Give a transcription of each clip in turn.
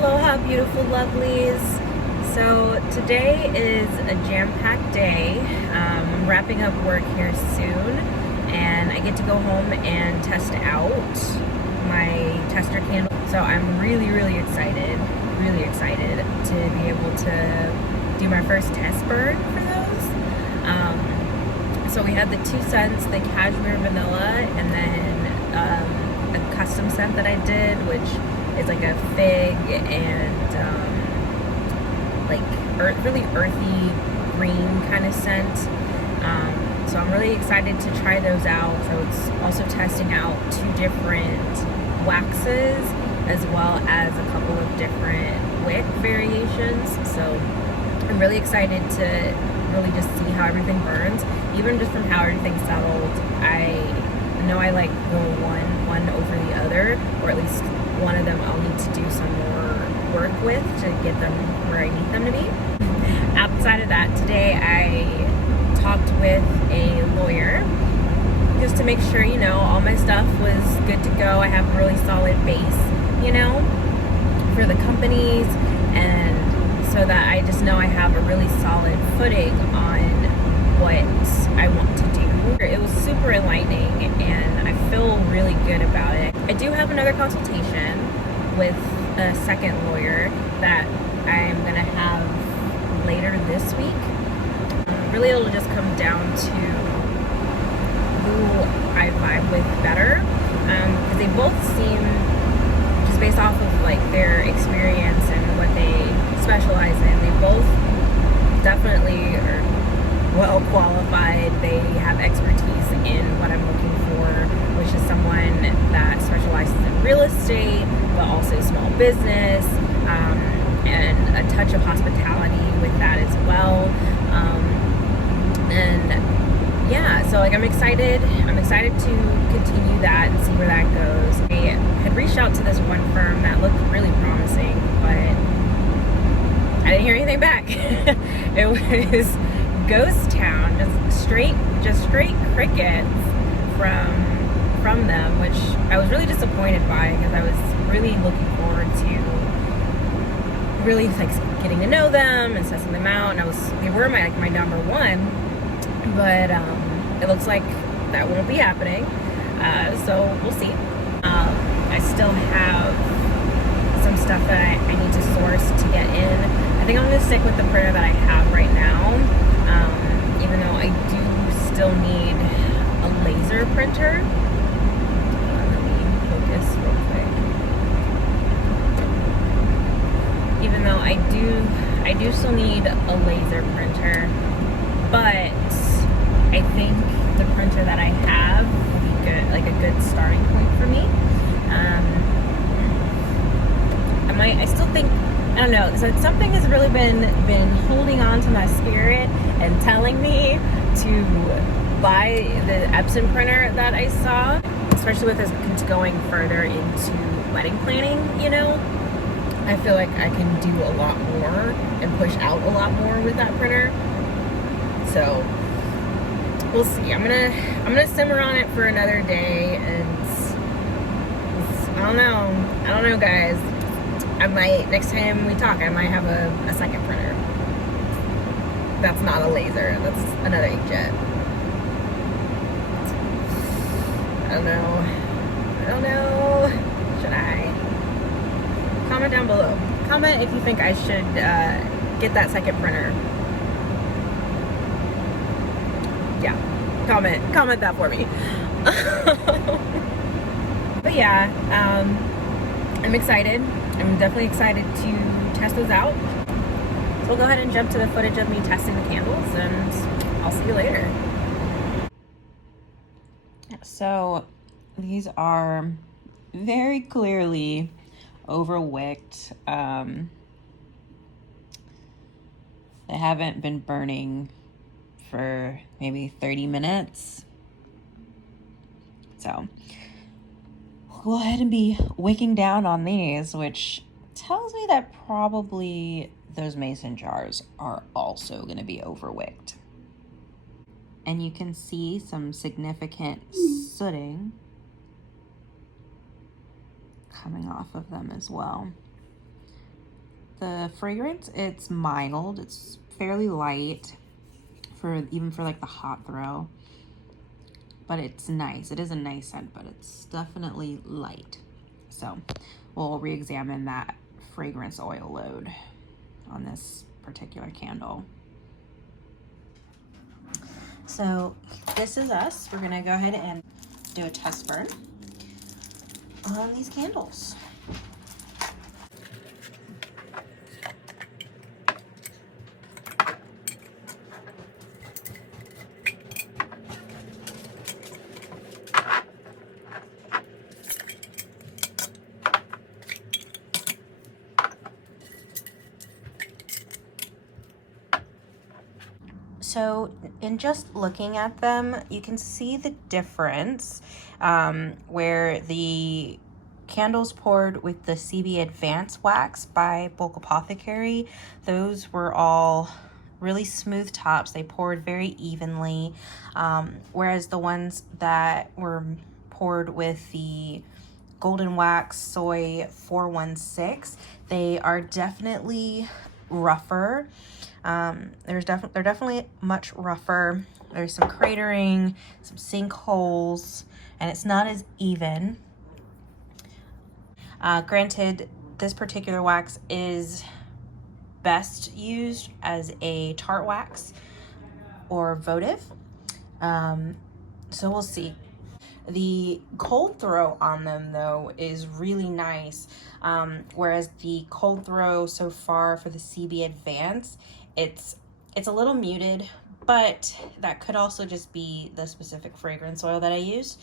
Aloha, beautiful lovelies. So today is a jam-packed day. I'm wrapping up work here soon, and I get to go home and test out my tester candle. So I'm really excited to be able to do my first test burn for those. So we had the 2 scents, the cashmere vanilla, and then a custom scent that I did, which is like a fig and really earthy green kind of scent. So I'm really excited to try those out. So it's also testing out 2 different waxes as well as a couple of different wick variations. So I'm really excited to really just see how everything burns, even just from how everything settled. I know I like roll one over the other, or at least one of them I'll need to do some more work with to get them where I need them to be. Outside of that, today I talked with a lawyer just to make sure, all my stuff was good to go. I have a really solid base, for the companies, and so that I just know I have a really solid footing on what I want to do. It was super enlightening, and I feel really good about it. I do have another consultation with a second lawyer that I'm going to have later this week. Really, it'll just come down to who I vibe with better, because they both seem, just based off of like their experience and what they specialize in, they both definitely are well qualified. They have expertise in what I'm looking for, which is someone that specializes in real estate, but also small business, and a touch of hospitality with that as well. And yeah, so I'm excited to continue that and see where that goes. I had reached out to this one firm that looked really promising, but I didn't hear anything back. It was ghost town, just straight crickets from them, which I was really disappointed by, because I was really looking forward to really getting to know them and sussing them out, and they were my number one, but it looks like that won't be happening. So we'll see. I still have some stuff that I need to source to get in. I think I'm going to stick with the printer that I have right now, even though I do still need a laser printer. Let me focus real quick. Even though I do still need a laser printer, but I think the printer that I have will be good, like a good starting point for me. I still think, I don't know, so something has really been holding on to my spirit and telling me to buy the Epson printer that I saw, especially with us going further into wedding planning, I feel like I can do a lot more and push out a lot more with that printer. So we'll see. I'm gonna simmer on it for another day, and I don't know, guys. I might, next time we talk, I might have a second printer. That's not a laser. That's another inkjet. I don't know. Should I? Comment down below. Comment if you think I should get that second printer. Yeah, comment that for me. But yeah, I'm excited. I'm definitely excited to test those out. So we'll go ahead and jump to the footage of me testing the candles, and I'll see you later. So these are very clearly overwicked. They haven't been burning for maybe 30 minutes. So we'll go ahead and be wicking down on these, which tells me that probably those mason jars are also going to be overwicked. And you can see some significant sooting coming off of them as well. The fragrance, it's mild. It's fairly light for even for like the hot throw. But it's nice. It is a nice scent, but it's definitely light. So we'll re-examine that fragrance oil load on this particular candle. So this is us. We're gonna go ahead and do a test burn on these candles. So in just looking at them, you can see the difference where the candles poured with the CB Advanced Wax by Bulk Apothecary, those were all really smooth tops. They poured very evenly, whereas the ones that were poured with the Golden Wax Soy 416, they are definitely rougher. They're definitely much rougher. There's some cratering, some sinkholes, and it's not as even. Granted, this particular wax is best used as a tart wax or votive. So we'll see. The cold throw on them though is really nice, whereas the cold throw so far for the CB Advance, it's a little muted, but that could also just be the specific fragrance oil that I used,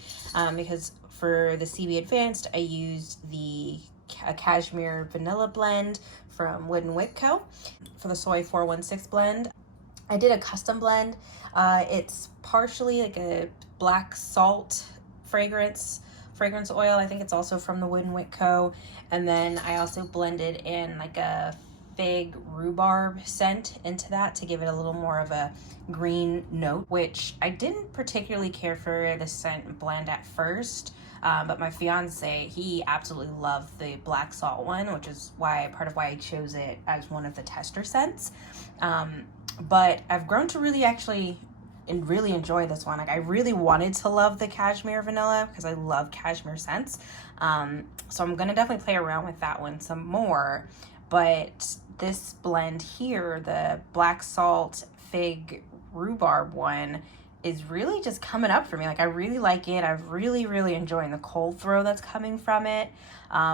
because for the CB Advanced I used the cashmere vanilla blend from Wood & Wick Co. For the Soy 416 blend, I did a custom blend. It's partially like a black salt fragrance oil. I think it's also from the Wood & Wick Co. And then I also blended in like a fig rhubarb scent into that to give it a little more of a green note, which I didn't particularly care for the scent blend at first. But my fiance, he absolutely loved the black salt one, which is part of why I chose it as one of the tester scents. But I've grown to really enjoy this one. Like, I really wanted to love the cashmere vanilla because I love cashmere scents. So I'm gonna definitely play around with that one some more. But this blend here, the black salt fig rhubarb one, is really just coming up for me. Like, I really like it. I'm really enjoying the cold throw that's coming from it.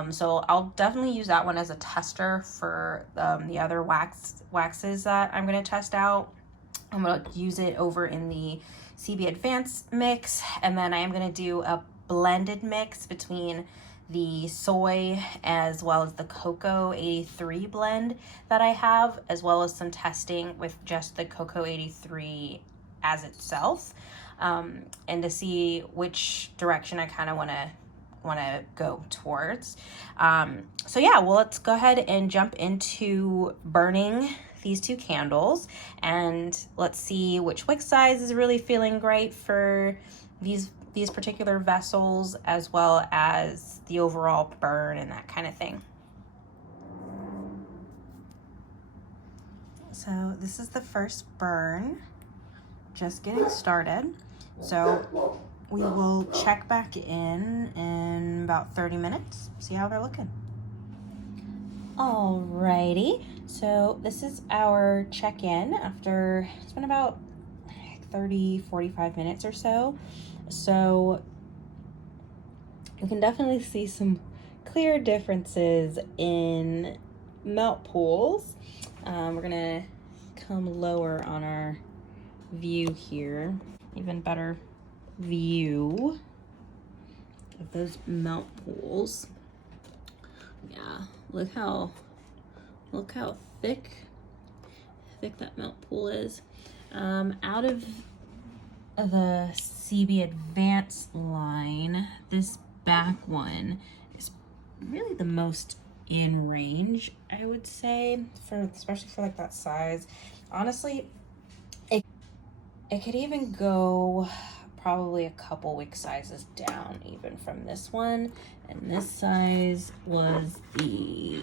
So I'll definitely use that one as a tester for the other waxes that I'm going to test out. I'm going to use it over in the CB Advanced mix, and then I am going to do a blended mix between the soy as well as the Cocoa 83 blend that I have, as well as some testing with just the Cocoa 83 as itself, and to see which direction I kind of want to go towards. So yeah, well, let's go ahead and jump into burning these two candles, and let's see which wick size is really feeling great for these particular vessels, as well as the overall burn and that kind of thing. So this is the first burn, just getting started. So we will check back in about 30 minutes, see how they're looking. Alrighty, so this is our check-in after, it's been about 30-45 minutes or so. So you can definitely see some clear differences in melt pools. We're gonna come lower on our view here, even better view of those melt pools. Yeah, look how thick that melt pool is. Out of the CB Advanced line, this back one is really the most in range, I would say, especially for like that size. Honestly, it could even go probably a couple wick sizes down even from this one, and this size was the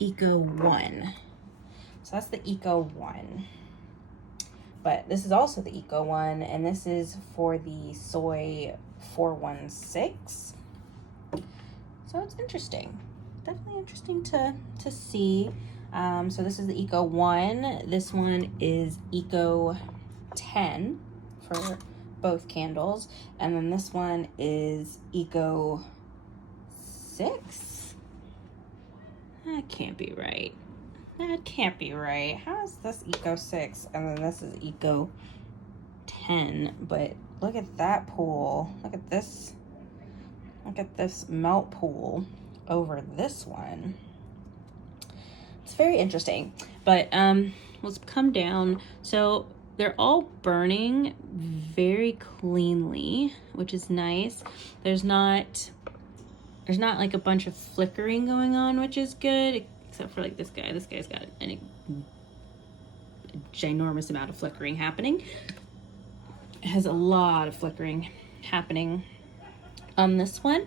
Eco 1. So that's the Eco 1. But this is also the Eco 1, and this is for the Soy 416. So it's interesting. Definitely interesting to see. So this is the Eco 1. This one is Eco 10 for both candles. And then this one is Eco 6. That can't be right. That can't be right. How is this Eco 6 and then this is Eco 10? But look at that pool. Look at this. Look at this melt pool over this one. It's very interesting. But let's come down. So they're all burning very cleanly, which is nice. There's not like a bunch of flickering going on, which is good, except for like this guy. This guy's got a ginormous amount of flickering happening. It has a lot of flickering happening on this one.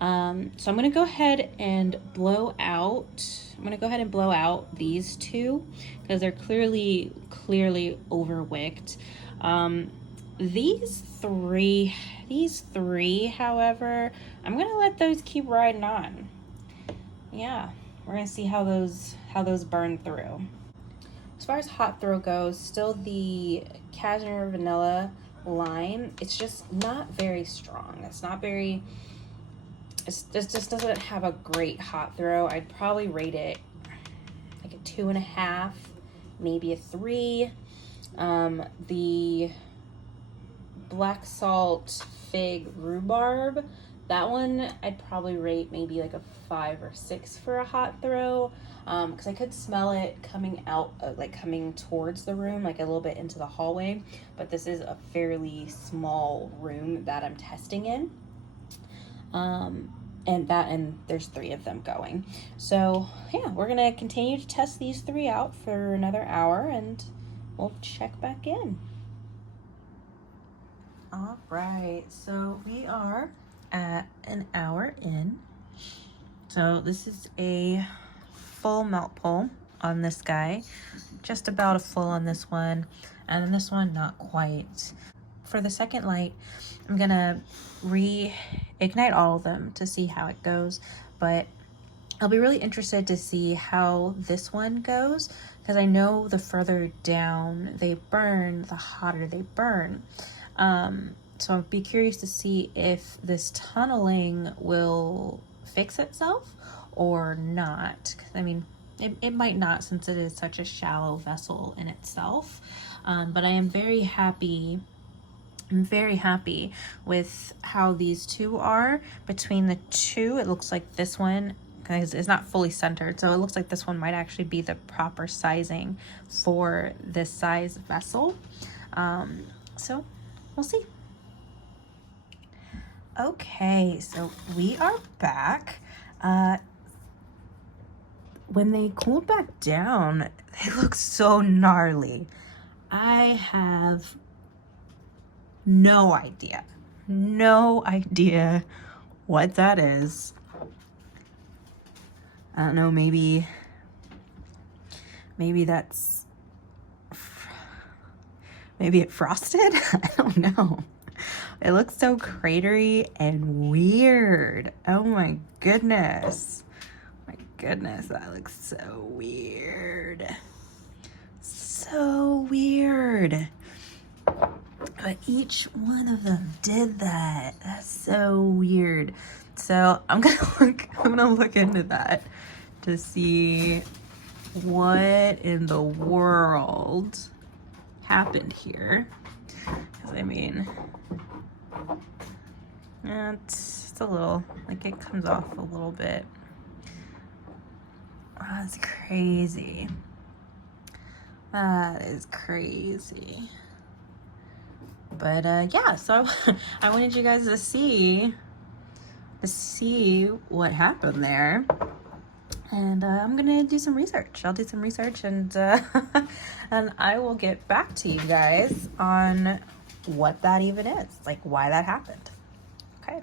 So I'm gonna go ahead and blow out. I'm gonna go ahead and blow out these two because they're clearly overwicked. These three, however, I'm gonna let those keep riding on. Yeah, we're gonna see how those burn through. As far as hot throw goes, still the cashmere vanilla lime. It's just not very strong. It just doesn't have a great hot throw. I'd probably rate it like a 2.5, maybe a 3. The black salt fig rhubarb, that one I'd probably rate maybe like a 5 or 6 for a hot throw, because I could smell it coming out, like coming towards the room, like a little bit into the hallway, but this is a fairly small room that I'm testing in. And there's 3 of them going. So yeah, we're gonna continue to test these 3 out for another hour and we'll check back in. All right, so we are at an hour in. So this is a full melt pull on this guy, just about a full on this one, and then this one not quite. For the second light, I'm gonna reignite all of them to see how it goes, but I'll be really interested to see how this one goes because I know the further down they burn, the hotter they burn. So I'd be curious to see if this tunneling will fix itself or not. I mean, it might not since it is such a shallow vessel in itself. But I am very happy. I'm very happy with how these two are. Between the two, it looks like this one, because it's not fully centered, so it looks like this one might actually be the proper sizing for this size vessel. So we'll see. Okay, so we are back. When they cooled back down, they look so gnarly. I have no idea what that is. I don't know, maybe that's, maybe it frosted? I don't know. It looks so cratery and weird. Oh my goodness. My goodness, that looks so weird. So weird. But each one of them did that. That's so weird. So I'm gonna look into that to see what in the world happened here. Because I mean, it's a little, like it comes off a little bit. Oh, that's crazy. That is crazy. But yeah, so I wanted you guys to see what happened there. And I'm gonna do some research. I'll do some research and and I will get back to you guys on what that even is, like why that happened. Okay.